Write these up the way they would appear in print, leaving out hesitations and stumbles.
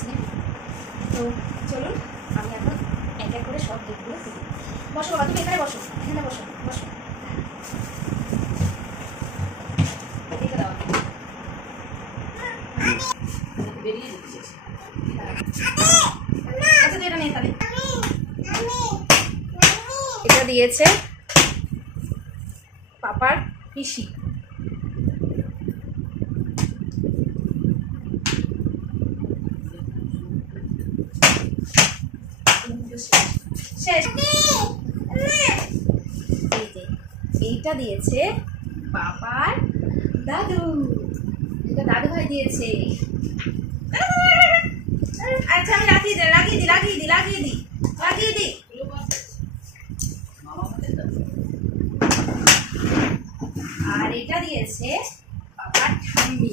আসেনি। তো চলুন আমি এখন এক এক করে সব গিফটগুলো তুলি। বসো বাবা, তুমি এখানে বসো, এখানে বসো বসো। এদিকে দাও। বেরিয়ে দিচ্ছিস। আচ্ছা তো এটা নেই তাহলে। এটা দিয়েছে পাপার পিসি। এইটা দিয়েছে বাবার দাদু, এটা দাদু ভাই দিয়েছে। আচ্ছা আমি লাগিয়ে দি। আর এটা দিয়েছে বাবার ঠাম্মি।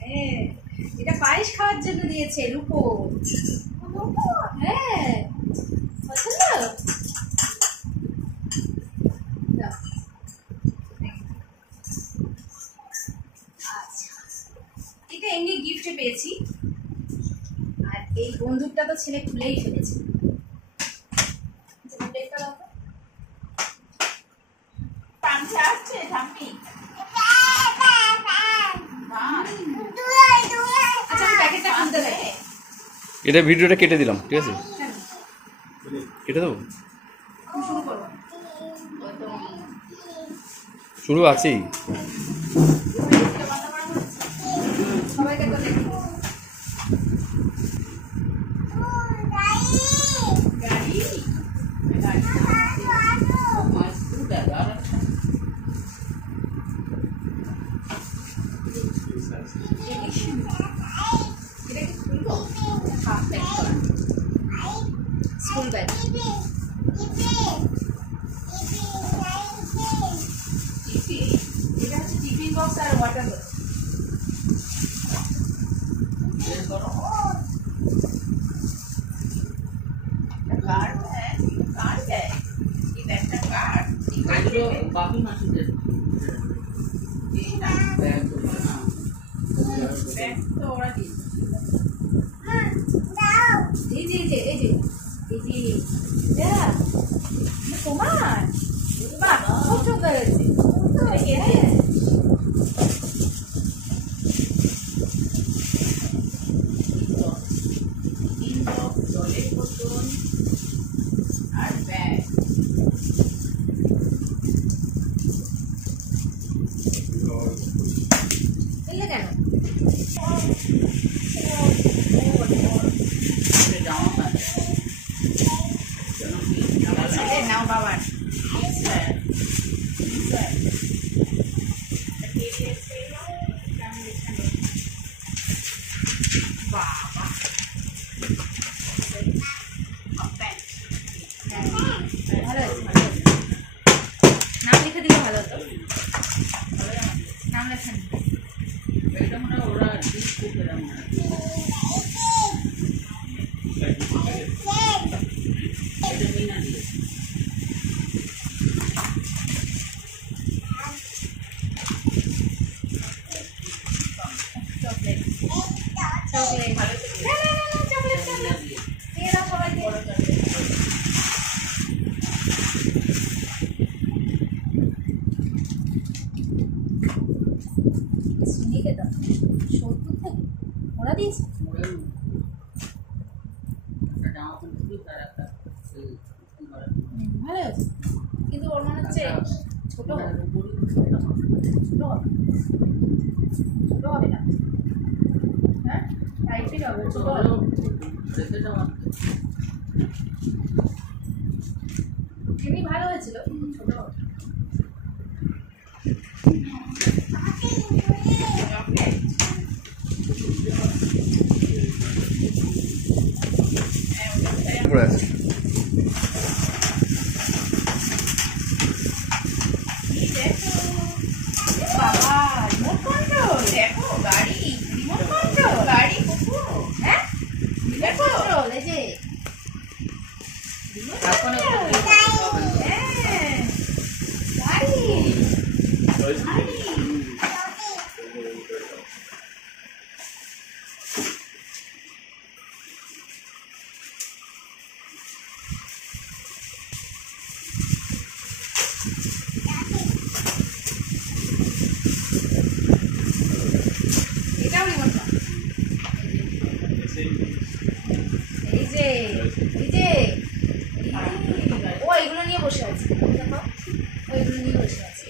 হ্যাঁ, এটা পায়েস খাওয়ার জন্য দিয়েছে রূপো। হ্যাঁ পছন্দ। আচ্ছা, এটা এমনি গিফটে পেয়েছি। আর এই বন্দুকটা তো ছেলে খুলেই ফেলেছে। এটা ভিডিওটা কেটে দিলাম, ঠিক আছে? কেটে দেবো, শুরু আছেই। স্কুল ব্যাগ, এটা হচ্ছে টিফিন বক্স আর ওয়াটার বক্স। তোমার খুব সুন্দর হয়েছে। কেন নাও বাবার বাবা ভালো আছে। নাম লিখে দিলে ভালো হতো। নাম লেখেন ওরা দিয়েছে। ভালো আছে, কিন্তু ওর মনে হচ্ছে ছোট হবে না। হ্যাঁ টাইপের হবে, ছোট এমনি ভালো হয়েছিল, ছোট হবে। গাড়ি ওইগুলো নিয়ে বসে আছে।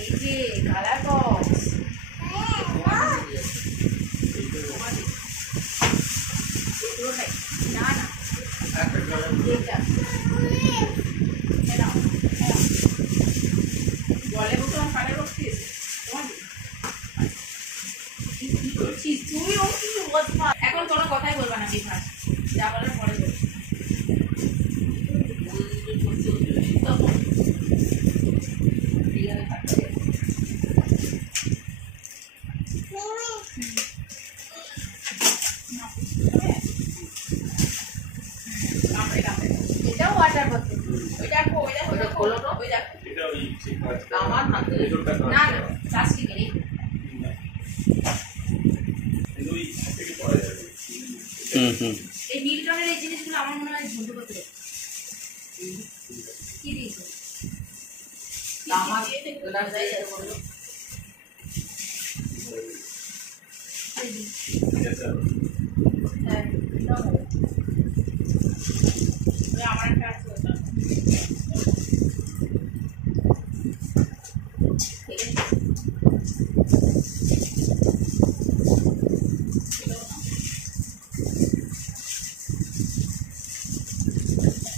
এই যে কালার বক্স, না না এটা বলে মতো আমার কালার বক্স দিয়েছে তুমি ও কি বলছো? এখন কোনো কথাই বলবা না বিভাস, যা বলার পরে বলবো। এটাও ওয়াটার বোতল, ওই দেখো ওই দেখো ওইটা খোলো তো, ওই দেখো এটা ওই আমার হাতে না না প্লাস্টিকের এই নীল রঙের এই জিনিসগুলো আমার মনে হয় ঝুঁটো করতে কি দিয়েছে আমার গোলাপ যাই বললো হ্যাঁ আমার একটা আছে ওটা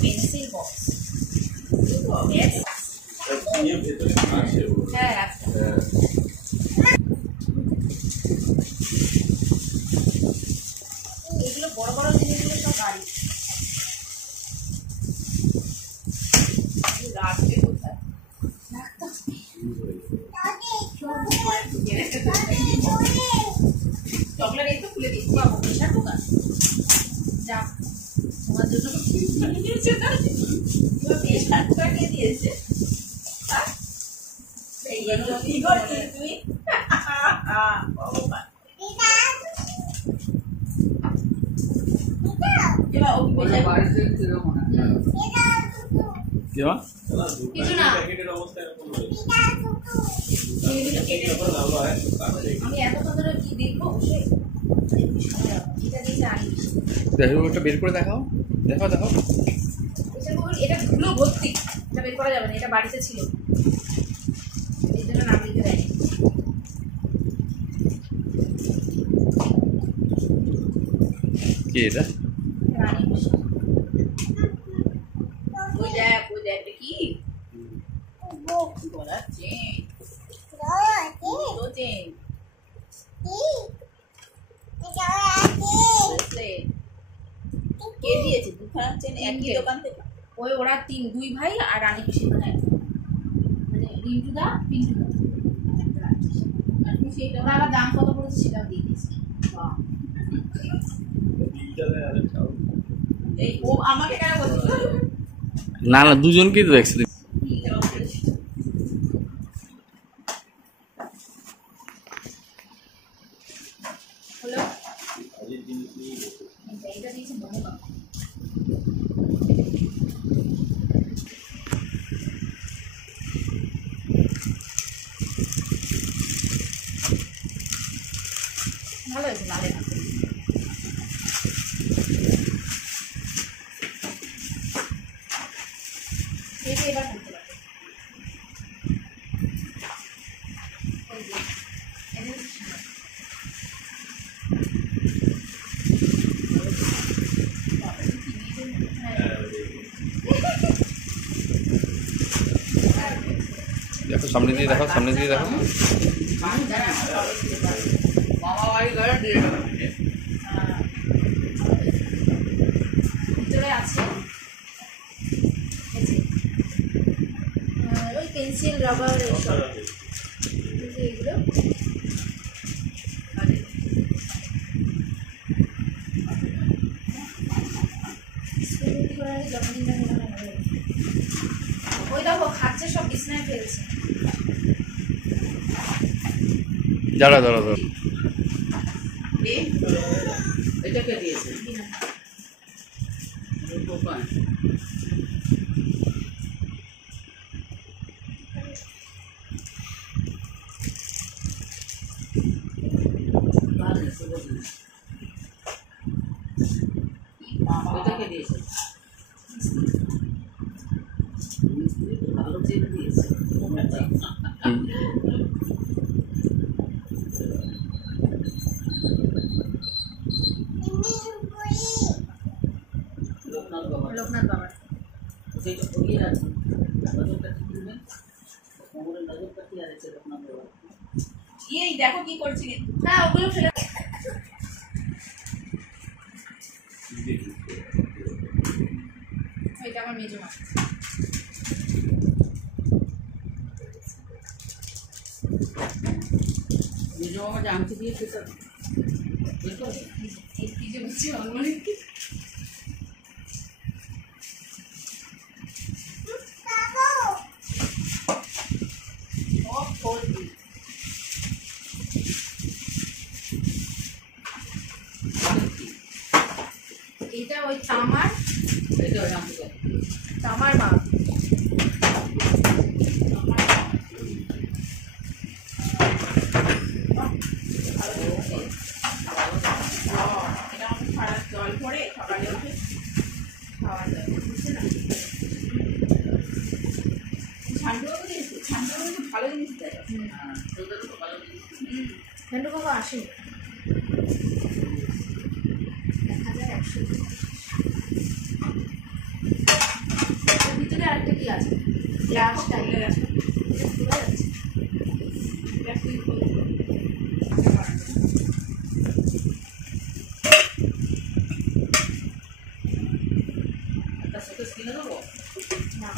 পেন্সিল বক্স হ্যাঁ এগুলো বড় বড় জিনিসগুলো সব গাড়ি রাখবে কোথায় চকলেট এই তো খুলে দিচ্ছি বাবু পেশার দোকান যা তোমার জন্য নিয়েছে না পেশার টাকা দিয়েছে কি করছিস তুই কিছু না আমি এতক্ষণ ধরে কি দেখবো অবশ্যই এটা দিয়ে আনিস ওটা বের করে দেখাও দেখাও দেখাও এটা ধুলো ভর্তি, এটা বের করা যাবে না, এটা বাড়িতে ছিল এই জন্য নাম লিখতে দেয়নি। কি এটা রানী ওই দেখ কি গলার চেন তো চেন কে দিয়েছে দুখানা চেন একই দোকান থেকে ওই ওরা দুই ভাই আর রানী পিসি মানে রিন্টু দা পিন্টু দা ওরা আবার দাম কত পড়েছে সেটাও দিয়ে দিয়েছে এই ও আমাকে কেন বলছিল না না দুজনকেই তো একসাথে হলো এইটা দিয়েছে বড় ভালো হয়েছে লালে না এটা এবার করতে পারবে দেখো সামনে দিয়ে দেখো সামনে দিয়ে দেখো ভিতরে আছে ওই পেন্সিল রাবার এইসব এইগুলো ওই দেখো খাচ্ছে সব বিছনায় ফেলছে যারা যারা যারা এটাকে দিয়েছে শুভ দিন। বাবা ওইটা কে দিয়েছে? মিস্ত্রি তো ভালো চেন দিয়েছে। লোকনাথ বাবা লোকনাথ বাবার যেটা পড়িয়ে রাখুন নজর কাটি দিবেন কোমরের নজর কাটি আর আছে লোকনাথ বাবা এই দেখো কি করছি হ্যাঁ ওগুলো ফেলে এটা আমার মেজো মা মেজো বাবা যে আংটি দিয়ে সেটা এই কি যে বুঝছি অনেক এটা ওই তামার এটা ওই আংটি তামার মা জল পড়ে সকালে উঠে খাওয়া যায় বুঝছে না ঝান্ডুবাবু দিয়েছে ঝান্ডুবাবু খুব ভালো জিনিস দেয় তোদেরও তো ভালো জিনিস ঝান্ডুবাবু আসেনি 1100 ভিতরে আরেকটা কি আছে গ্লাস টাইপের আছে এটা খুলে যাচ্ছে এটা কি একটা শোকেস কিনে দেবো না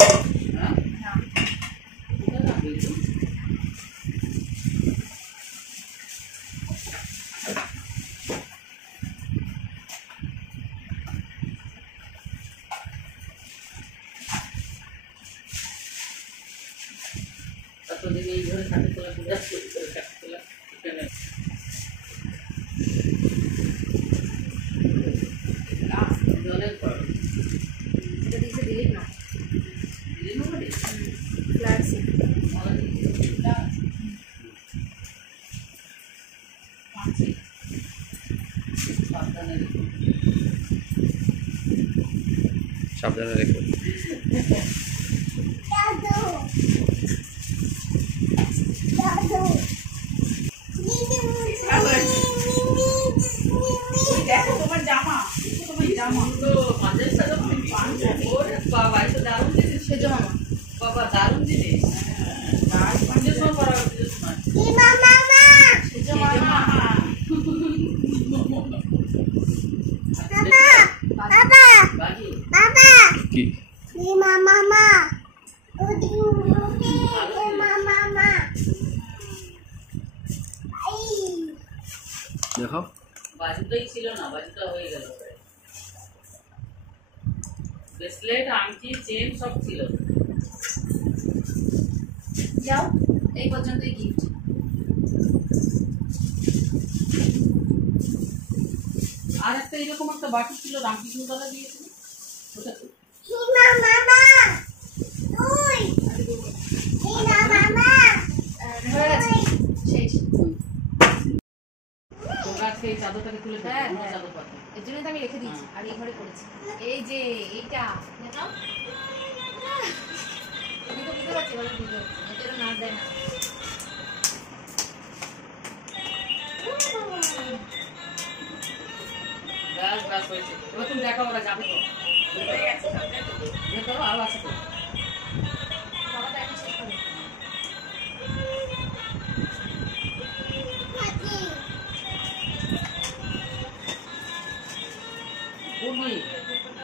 হ্যাঁ না কোথায় রাখবি একটু ততদিন এই ঘরে কাঠি তোলা পূজা শুরু করে কাঠি তোলা এখানে জলের পর এটা দিয়েছে দিলীপ না দিলেন ওখানে ফ্ল্যাট সিট সাবধানে রেখো সাবধানে রেখো দেখো তোমার জামা তোমার জামা তো পাঞ্জাবি সাজা পাঞ্জাবি ওরে বাবা এটা দারুণ জিনিস সেজো মামা বাবা দারুণ জিনিস আর পাঞ্জাবি সব পরা হচ্ছে সময় সেজো মামা বাজি কি দেখাও বাজুটাই ছিল না বাজুটা হয়ে গেল ব্রেসলেট আংটি চেন সব ছিল যাও এই পর্যন্তই গিফট আর একটা এরকম একটা বাটি ছিল রামকৃষ্ণ দাদা দিয়েছিল ওটা তো হয়ে গেছে শেষ তোমরা আজকে এই চাদরটাকে তুলে ফেলো হ্যাঁ, অন্য হ্যাঁ। চাদর পাতো এর জন্য তো আমি রেখে দিয়েছি আর এই ঘরে করেছি এই যে এইটা দেখাও আমি তো বুঝতে পারছি বলে ভিডিও এর জন্য নাচ দেয় না ব্যাস ব্যাস হয়েছে এবার তুমি দেখাও ওরা যাবে তো হয়ে গেছে সব দেখো। বের করো আরো আছে তো বাবা তো এখন শেষ করে কোন